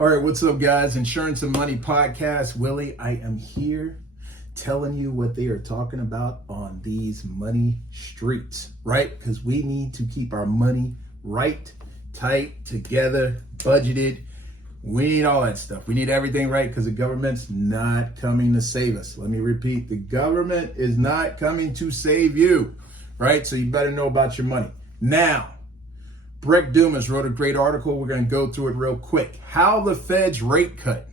All right, what's up, guys? Insurance and Money Podcast. Willie, I am here telling you what they are talking about on these money streets, right? Because we need to keep our money right, tight, together, budgeted. We need all that stuff. We need everything right because the government's not coming to save us. Let me repeat, the government is not coming to save you, right? So you better know about your money. Now, Breck Dumas wrote a great article. We're going to go through it real quick. How the Fed's rate cut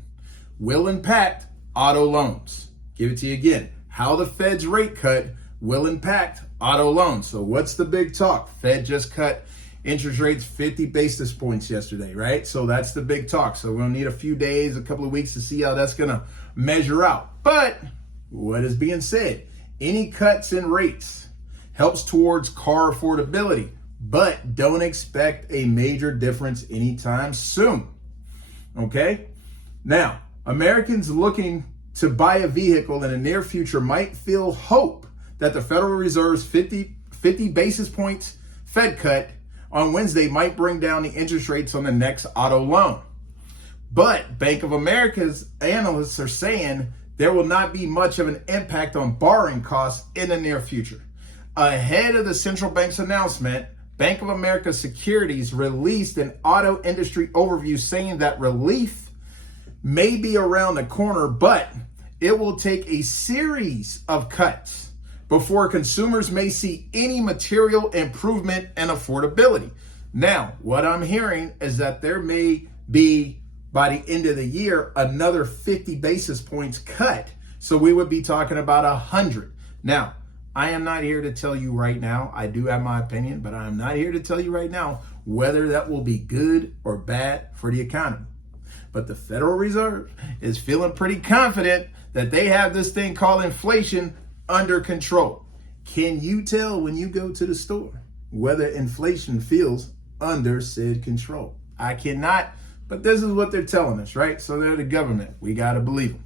will impact auto loans. Give it to you again. How the Fed's rate cut will impact auto loans. So what's the big talk? Fed just cut interest rates 50 basis points yesterday, right? So that's the big talk. So we're going to need a few days, a couple of weeks to see how that's going to measure out. But what is being said? Any cuts in rates helps towards car affordability. But don't expect a major difference anytime soon, okay? Now, Americans looking to buy a vehicle in the near future might feel hope that the Federal Reserve's 50 basis points Fed cut on Wednesday might bring down the interest rates on the next auto loan. But Bank of America's analysts are saying there will not be much of an impact on borrowing costs in the near future. Ahead of the central bank's announcement, Bank of America Securities released an auto industry overview saying that relief may be around the corner, but it will take a series of cuts before consumers may see any material improvement in affordability. Now, what I'm hearing is that there may be, by the end of the year, another 50 basis points cut. So we would be talking about 100. Now, I am not here to tell you right now. I do have my opinion, but I am not here to tell you right now whether that will be good or bad for the economy. But the Federal Reserve is feeling pretty confident that they have this thing called inflation under control. Can you tell when you go to the store whether inflation feels under said control? I cannot, but this is what they're telling us, right? So they're the government. We got to believe them.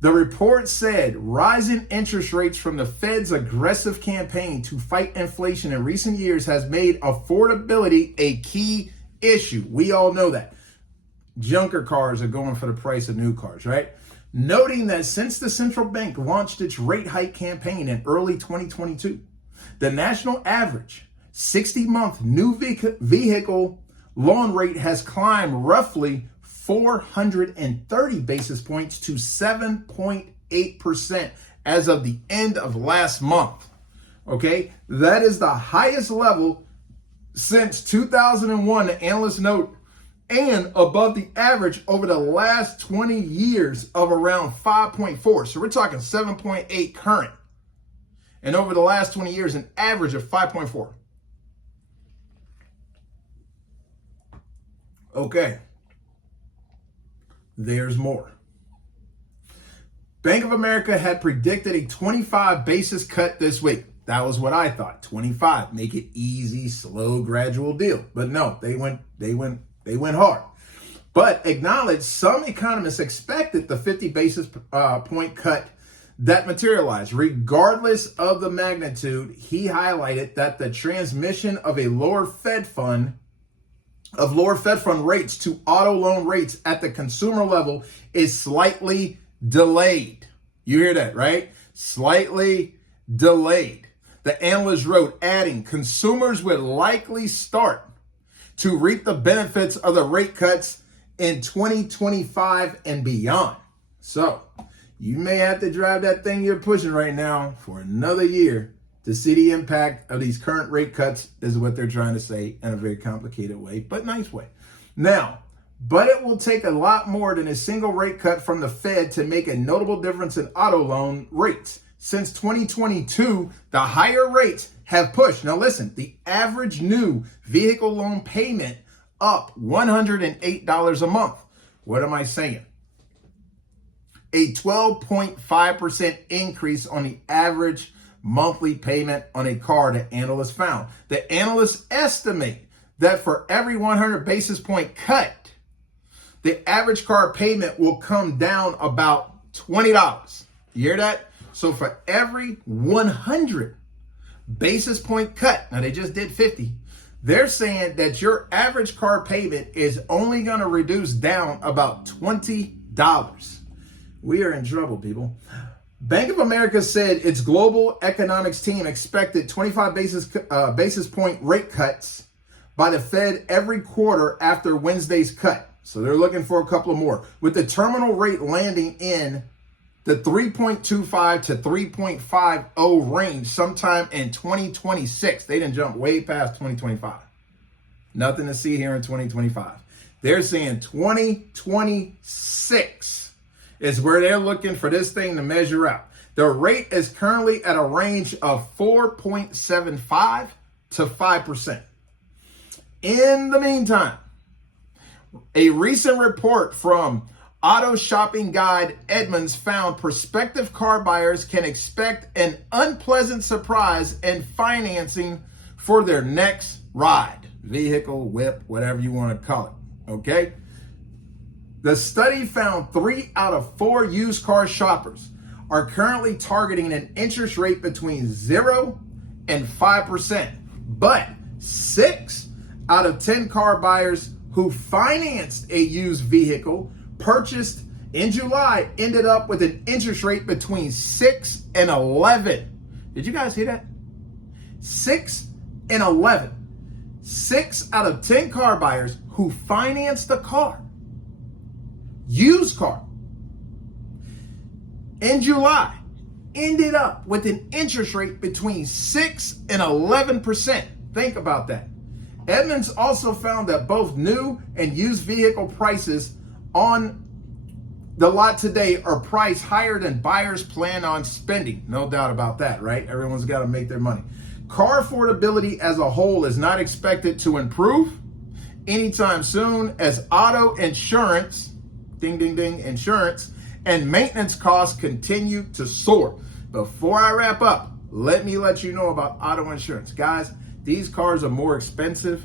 The report said rising interest rates from the Fed's aggressive campaign to fight inflation in recent years has made affordability a key issue. We all know that. Junker cars are going for the price of new cars, right? Noting that since the central bank launched its rate hike campaign in early 2022, the national average 60-month new vehicle loan rate has climbed roughly 430 basis points to 7.8% as of the end of last month. Okay, that is the highest level since 2001, the analysts note, and above the average over the last 20 years of around 5.4. So we're talking 7.8 current, and over the last 20 years, an average of 5.4. Okay. There's more. Bank of America had predicted a 25 basis cut this week. That was what I thought. 25, make it easy, slow, gradual deal. But no, they went hard. But acknowledged some economists expected the 50 basis point cut that materialized. Regardless of the magnitude, he highlighted that the transmission of a lower Fed fund rates to auto loan rates at the consumer level is slightly delayed. You hear that, right? Slightly delayed. The analyst wrote, adding, consumers would likely start to reap the benefits of the rate cuts in 2025 and beyond. So you may have to drive that thing you're pushing right now for another year to see the impact of these current rate cuts, is what they're trying to say in a very complicated way, but nice way. Now, but it will take a lot more than a single rate cut from the Fed to make a notable difference in auto loan rates. Since 2022, the higher rates have pushed. Now listen, the average new vehicle loan payment up $108 a month. What am I saying? A 12.5% increase on the average monthly payment on a car, the analysts found. The analysts estimate that for every 100 basis point cut, the average car payment will come down about $20. You hear that? So for every 100 basis point cut, now they just did 50, they're saying that your average car payment is only going to reduce down about $20. We are in trouble, people. Bank of America said its global economics team expected 25 basis point rate cuts by the Fed every quarter after Wednesday's cut. So they're looking for a couple of more, with the terminal rate landing in the 3.25 to 3.50 range sometime in 2026. They didn't jump way past 2025. Nothing to see here in 2025. They're saying 2026 is where they're looking for this thing to measure out. The rate is currently at a range of 4.75 to 5%. In the meantime, a recent report from auto shopping guide Edmunds found prospective car buyers can expect an unpleasant surprise in financing for their next ride, vehicle, whip, whatever you want to call it. Okay. The study found 3 out of 4 used car shoppers are currently targeting an interest rate between 0 and 5%, but 6 out of 10 car buyers who financed a used vehicle purchased in July ended up with an interest rate between 6 and 11. Did you guys hear that? 6 and 11. 6 out of 10 car buyers who financed a car, used car, in July ended up with an interest rate between 6 and 11%. Think about that. Edmunds also found that both new and used vehicle prices on the lot today are priced higher than buyers plan on spending. No doubt about that, right? Everyone's got to make their money. Car affordability as a whole is not expected to improve anytime soon as auto insurance, ding, ding, ding, insurance, and maintenance costs continue to soar. Before I wrap up, let me let you know about auto insurance. Guys, these cars are more expensive,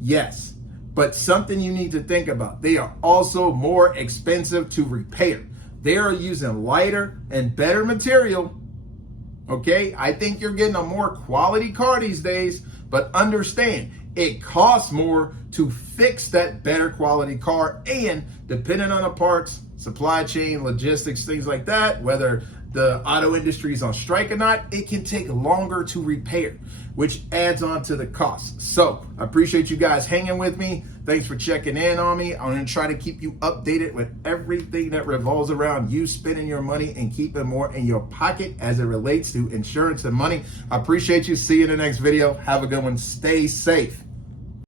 yes, but something you need to think about. They are also more expensive to repair. They are using lighter and better material. Okay, I think you're getting a more quality car these days, but understand it costs more to fix that better quality car, and depending on the parts, supply chain, logistics, things like that, whether the auto industry is on strike or not, it can take longer to repair, which adds on to the cost. So I appreciate you guys hanging with me. Thanks for checking in on me. I'm going to try to keep you updated with everything that revolves around you spending your money and keeping more in your pocket as it relates to insurance and money. I appreciate you. See you in the next video. Have a good one. Stay safe.